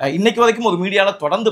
இன்னைக்கு வரைக்கும் ஒரு மீடியால தொடர்ந்து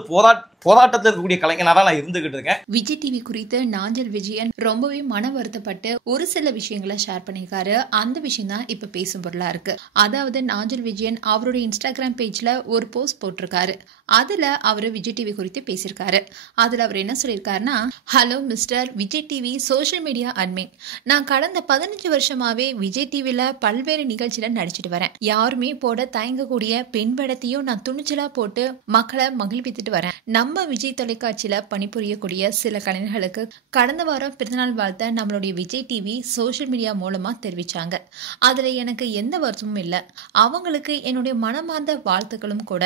போராட்டத்தில் இருக்கக்கூடிய கலைஞனாக நான் இருந்துகிட்டு இருக்கேன். விஜய் டிவி குறித்து நாஞ்சில் விஜயன் ரொம்பவே மன வருத்தப்பட்டு ஒரு சில விஷயங்களை ஷேர் பண்ணியிருக்காரு. அந்த விஷயம் தான் இப்ப பேசும் பொருளா இருக்கு. அதாவது நாஞ்சில் விஜயன் அவருடைய இன்ஸ்டாகிராம் பேஜ்ல ஒரு போஸ்ட் போட்டிருக்காரு. அதுல அவரு விஜய் டிவி குறித்து பேசியிருக்காரு. அதுல அவர் என்ன சொல்லியிருக்காருன்னா, hello mister Vijay TV social media admin, நான் கடந்த 15 வருஷமாவே விஜய் டிவில பல்வேறு நிகழ்ச்சியில நடிச்சிட்டு வரேன். யாருமே போட தயங்கக்கூடிய பெண் படத்தையும் நான் துணிச்சலா போட்டு மக்களை மகிழ்வித்துட்டு வரேன். நம்ம விஜய் தொலைக்காட்சியில பணிபுரியக்கூடிய சில கலைஞர்களுக்கு கடந்த வாரம் பிறந்தநாள் வாழ்த்த நம்மளுடைய விஜய் டிவி சோசியல் மீடியா மூலமா தெரிவிச்சாங்க. அதுல எனக்கு எந்த வருத்தமும் இல்லை. அவங்களுக்கு என்னுடைய மனமார்ந்த வாழ்த்துக்களும் கூட.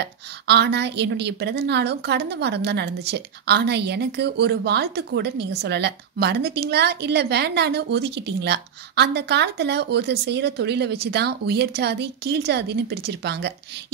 ஆனா என்னுடைய பிறந்தநாளும் கடந்த வாரம் தான் நடந்துச்சு. ஆனா எனக்கு ஒரு வாழ்த்து கூட நீங்க சொல்லல. மறந்துட்டீங்களா இல்ல வேண்டான்னு ஒதுக்கிட்டீங்களா? அந்த காலத்துல ஒருத்தர் செய்யற தொழிலை வச்சுதான் உயர் ஜாதி கீழ் ஜாதின்னு பிரிச்சிருப்பாங்க.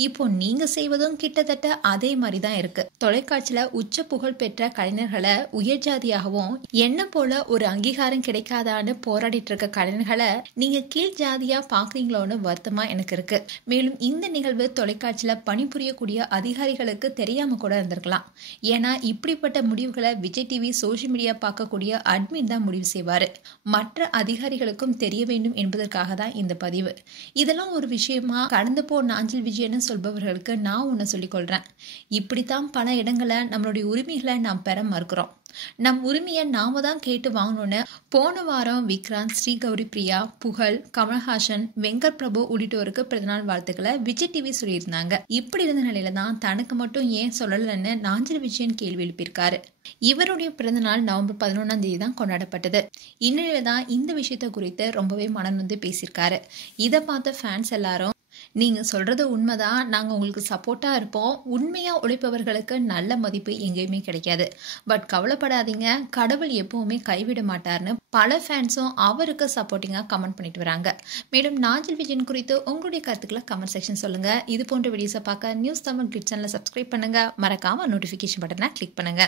இப்போ நீங்க செய்வதும் கிட்டத்தட்ட அதே மாதிரிதான் இருக்கு. தொலைக்காட்சியில உச்ச புகழ் பெற்ற கலைஞர்களை உயர் ஜாதியாகவும் என்ன போல ஒரு அங்கீகாரம் கிடைக்காதான்னு போராடிட்டு இருக்க கலைஞர்களை நீங்க கீழ் ஜாதியா பாக்குறீங்களோன்னு வருத்தமா எனக்கு இருக்கு. மேலும் இந்த நிகழ்வு தொலைக்காட்சியில பணிபுரியக்கூடிய அதிகாரிகளுக்கு தெரியாம கூட இருந்திருக்கலாம். ஏன்னா இப்படிப்பட்ட முடிவுகளை விஜய் டிவி சோசியல் மீடியா பார்க்கக்கூடிய அட்மின் தான் முடிவு செய்வாரு. மற்ற அதிகாரிகளுக்கும் தெரிய வேண்டும் என்பதற்காக தான் இந்த பதிவு. இதெல்லாம் ஒரு விஷயமா கடந்து போ நாஞ்சில் விஜயன்னு சொல்பவர்களுக்கு நான் ஒன்னு சொல்லிக் கொள்றேன். இப்படித்தான் பல இடங்களை நம்மளுடைய உரிமைகளை நாம் பெற மறுக்கிறோம். நம் உரிமையை நாம தான் கேட்டு வாங்கணும்னு போன வாரம் விக்ராந்த், ஸ்ரீகௌரி பிரியா, புகழ், கமல்ஹாசன், வெங்கட் பிரபு உள்ளிட்டோருக்கு பிறந்தநாள் வாழ்த்துக்களை விஜய் டிவி சொல்லியிருந்தாங்க. இப்படி இருந்த நிலையில தான் தனக்கு மட்டும் ஏன் சொல்லலன்னு நாஞ்சில் விஜயன் கேள்வி எழுப்பியிருக்காரு. இவருடைய பிறந்தநாள் நவம்பர் 11ஆம் தேதி தான் கொண்டாடப்பட்டது. இந்நிலையில தான் இந்த விஷயத்த குறித்து ரொம்பவே மனம் வந்து பேசியிருக்காரு. இதை பார்த்த ஃபேன்ஸ் எல்லாரும், நீங்க சொல்றது உண்மைதான், நாங்க உங்களுக்கு சப்போர்ட்டா இருப்போம். உண்மையா உழைப்பவர்களுக்கு நல்ல மதிப்பு எங்கேயுமே கிடைக்காது. பட் கவலைப்படாதீங்க, கடவுள் எப்பவுமே கைவிட மாட்டார்னு பல ஃபேன்ஸும் அவருக்கு சப்போர்ட்டிங்கா கமெண்ட் பண்ணிட்டு வராங்க. மேலும் நாஞ்சில் விஜயன் குறித்து உங்களுடைய கருத்துக்களை கமெண்ட் செக்ஷன் சொல்லுங்க. இது போன்ற வீடியோஸை பார்க்க நியூஸ் தமிழ் கிளிட்ஸ் சேனலை சப்ஸ்கிரைப் பண்ணுங்க. மறக்காம நோட்டிபிகேஷன் பட்டனை கிளிக் பண்ணுங்க.